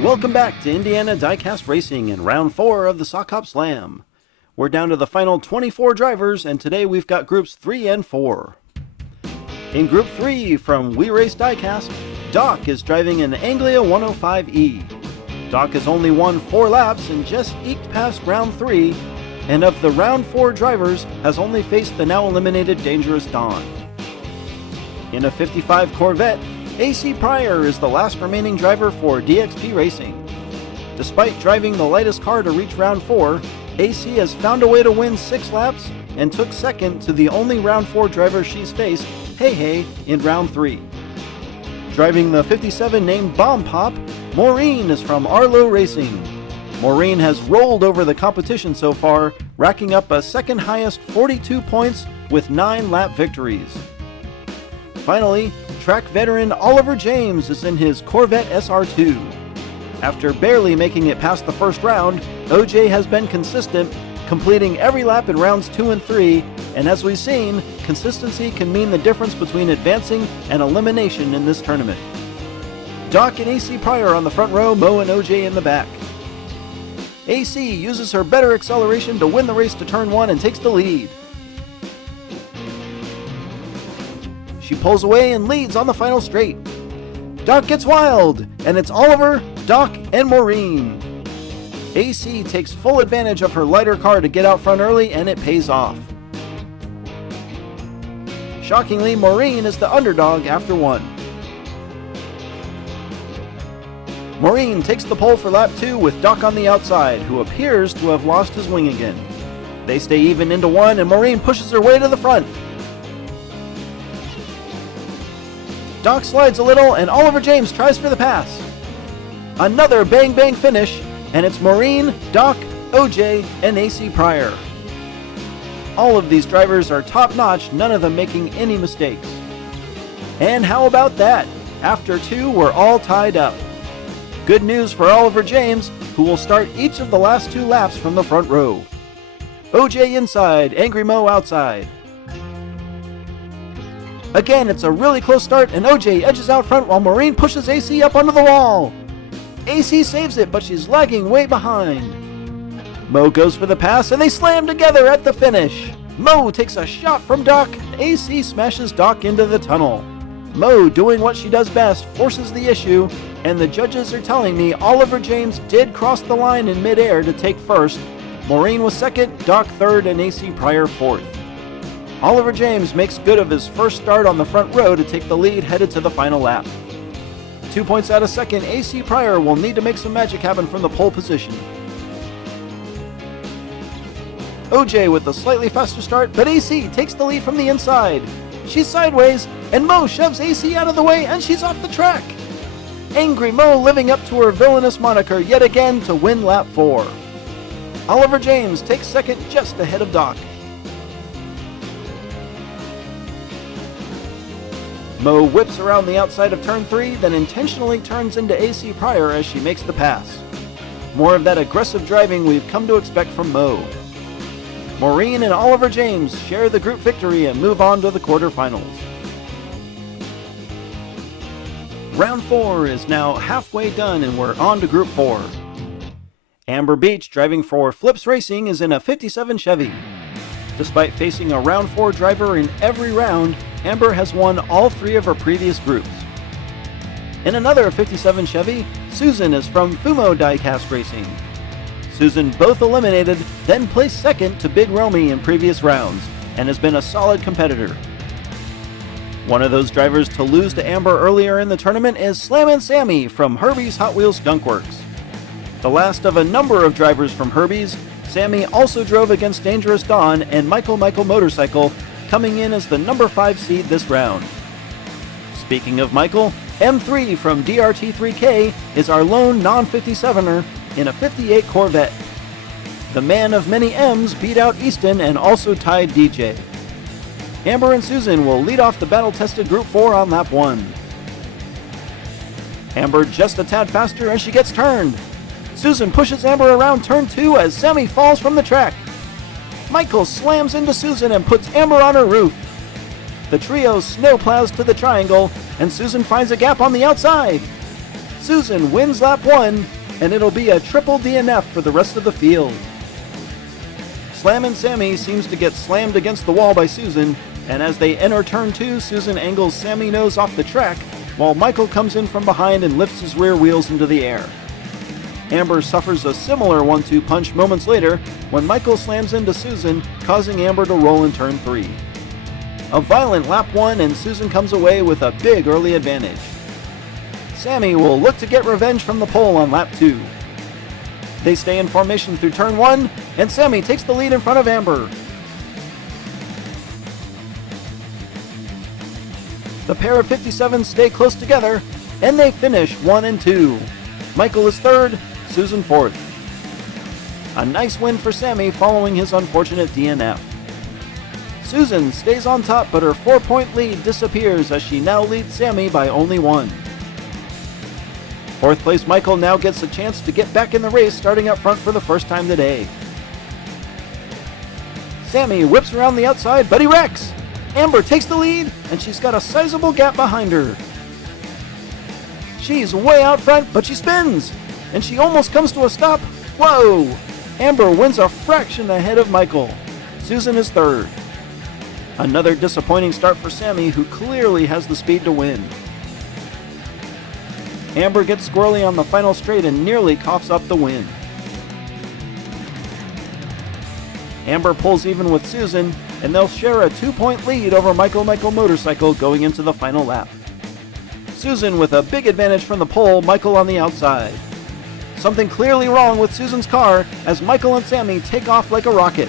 Welcome back to Indiana Diecast Racing in round 4 of the Sock Hop Slam. We're down to the final 24 drivers, and today we've got groups 3 and 4. In Group 3 from We Race Diecast, Doc is driving an Anglia 105E. Doc has only won 4 laps and just eked past round 3, and of the round 4 drivers has only faced the now eliminated Dangerous Dawn. In a 55 Corvette, AC Pryor is the last remaining driver for DXP Racing. Despite driving the lightest car to reach round 4, AC has found a way to win 6 laps and took second to the only round 4 driver she's faced, Hey, in round 3. Driving the 57 named Bomb Pop, Maureen is from Arlo Racing. Maureen has rolled over the competition so far, racking up a second highest 42 points with 9 lap victories. Finally, track veteran Oliver James is in his Corvette SR2. After barely making it past the first round, OJ has been consistent, completing every lap in rounds 2 and 3, and as we've seen, consistency can mean the difference between advancing and elimination in this tournament. Doc and AC Pryor on the front row, Mo and OJ in the back. AC uses her better acceleration to win the race to turn 1 and takes the lead. She pulls away and leads on the final straight. Doc gets wild, and it's Oliver, Doc, and Maureen. AC takes full advantage of her lighter car to get out front early, and it pays off. Shockingly, Maureen is the underdog after 1. Maureen takes the pole for lap 2 with Doc on the outside, who appears to have lost his wing again. They stay even into 1, and Maureen pushes her way to the front. Doc slides a little, and Oliver James tries for the pass. Another bang-bang finish, and it's Maureen, Doc, OJ, and AC Pryor. All of these drivers are top-notch, none of them making any mistakes. And how about that? After 2, we're all tied up. Good news for Oliver James, who will start each of the last 2 laps from the front row. OJ inside, Angry Mo outside. Again, it's a really close start, and OJ edges out front while Maureen pushes AC up onto the wall. AC saves it, but she's lagging way behind. Mo goes for the pass, and they slam together at the finish. Mo takes a shot from Doc. AC smashes Doc into the tunnel. Mo, doing what she does best, forces the issue, and the judges are telling me Oliver James did cross the line in midair to take first. Maureen was second, Doc third, and AC Pryor fourth. Oliver James makes good of his first start on the front row to take the lead headed to the final lap. 2 points out of second, AC Pryor will need to make some magic happen from the pole position. OJ with a slightly faster start, but AC takes the lead from the inside. She's sideways, and Mo shoves AC out of the way, and she's off the track. Angry Mo living up to her villainous moniker yet again to win lap 4. Oliver James takes second just ahead of Doc. Mo whips around the outside of turn 3, then intentionally turns into AC Pryor as she makes the pass. More of that aggressive driving we've come to expect from Mo. Maureen and Oliver James share the group victory and move on to the quarterfinals. Round 4 is now halfway done, and we're on to Group 4. Amber Beach, driving for Flips Racing, is in a 57 Chevy. Despite facing a round 4 driver in every round, Amber has won all 3 of her previous groups. In another 57 Chevy, Susan is from Fumo Diecast Racing. Susan both eliminated, then placed second to Big Romy in previous rounds, and has been a solid competitor. One of those drivers to lose to Amber earlier in the tournament is Slammin' Sammy from Herbie's Hot Wheels Skunk Works. The last of a number of drivers from Herbie's, Sammy also drove against Dangerous Dawn and Michael Motorcycle, coming in as the number 5 seed this round. Speaking of Michael, M3 from DRT3K is our lone non-57er in a 58 Corvette. The man of many M's beat out Easton and also tied DJ. Amber and Susan will lead off the battle-tested Group 4 on lap 1. Amber just a tad faster and she gets turned. Susan pushes Amber around turn 2 as Sammy falls from the track. Michael slams into Susan and puts Amber on her roof. The trio snowplows to the triangle, and Susan finds a gap on the outside. Susan wins lap 1, and it'll be a triple DNF for the rest of the field. Slammin' Sammy seems to get slammed against the wall by Susan, and as they enter turn 2, Susan angles Sammy nose off the track, while Michael comes in from behind and lifts his rear wheels into the air. Amber suffers a similar 1-2 punch moments later when Michael slams into Susan, causing Amber to roll in turn 3. A violent lap 1, and Susan comes away with a big early advantage. Sammy will look to get revenge from the pole on lap 2. They stay in formation through turn 1, and Sammy takes the lead in front of Amber. The pair of 57s stay close together, and they finish 1 and 2. Michael is 3rd, Susan 4th. A nice win for Sammy following his unfortunate DNF. Susan stays on top, but her 4-point lead disappears as she now leads Sammy by only 1. 4th place Michael now gets a chance to get back in the race, starting up front for the first time today. Sammy whips around the outside, but he wrecks! Amber takes the lead, and she's got a sizable gap behind her. She's way out front, but she spins, and she almost comes to a stop. Whoa! Amber wins a fraction ahead of Michael. Susan is 3rd. Another disappointing start for Sammy, who clearly has the speed to win. Amber gets squirrely on the final straight and nearly coughs up the win. Amber pulls even with Susan, and they'll share a 2-point lead over Michael Motorcycle going into the final lap. Susan with a big advantage from the pole, Michael on the outside. Something clearly wrong with Susan's car as Michael and Sammy take off like a rocket.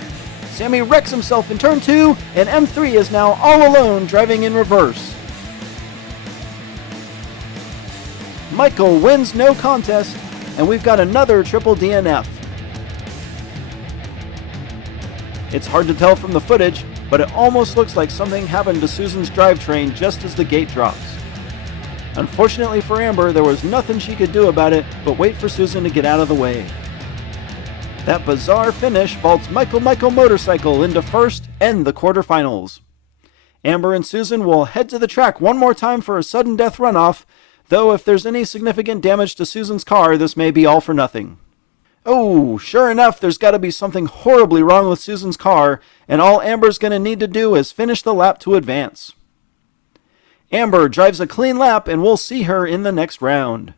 Sammy wrecks himself in turn 2, and M3 is now all alone driving in reverse. Michael wins no contest, and we've got another triple DNF. It's hard to tell from the footage, but it almost looks like something happened to Susan's drivetrain just as the gate drops. Unfortunately for Amber, there was nothing she could do about it but wait for Susan to get out of the way. That bizarre finish vaults Michael Motorcycle into first and the quarterfinals. Amber and Susan will head to the track one more time for a sudden death runoff, though if there's any significant damage to Susan's car, this may be all for nothing. Oh, sure enough, there's got to be something horribly wrong with Susan's car, and all Amber's going to need to do is finish the lap to advance. Amber drives a clean lap, and we'll see her in the next round.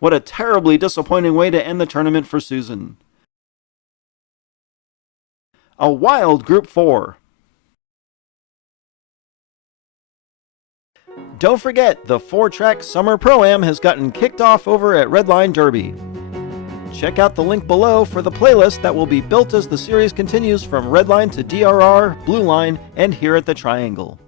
What a terribly disappointing way to end the tournament for Susan. A wild Group 4. Don't forget, the 4-track Summer Pro-Am has gotten kicked off over at Redline Derby. Check out the link below for the playlist that will be built as the series continues from Redline to DRR, Blue Line, and here at the Triangle.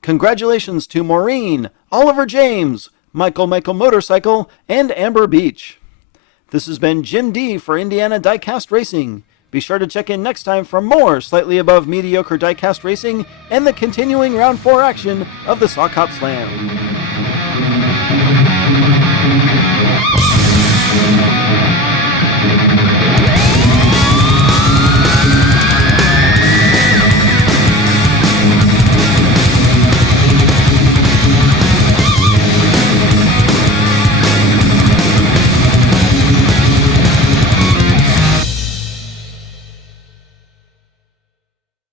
Congratulations to Maureen, Oliver James, Michael Motorcycle, and Amber Beach. This has been Jim D for Indiana Diecast Racing. Be sure to check in next time for more slightly above mediocre diecast racing and the continuing round 4 action of the Sock Hop Slam.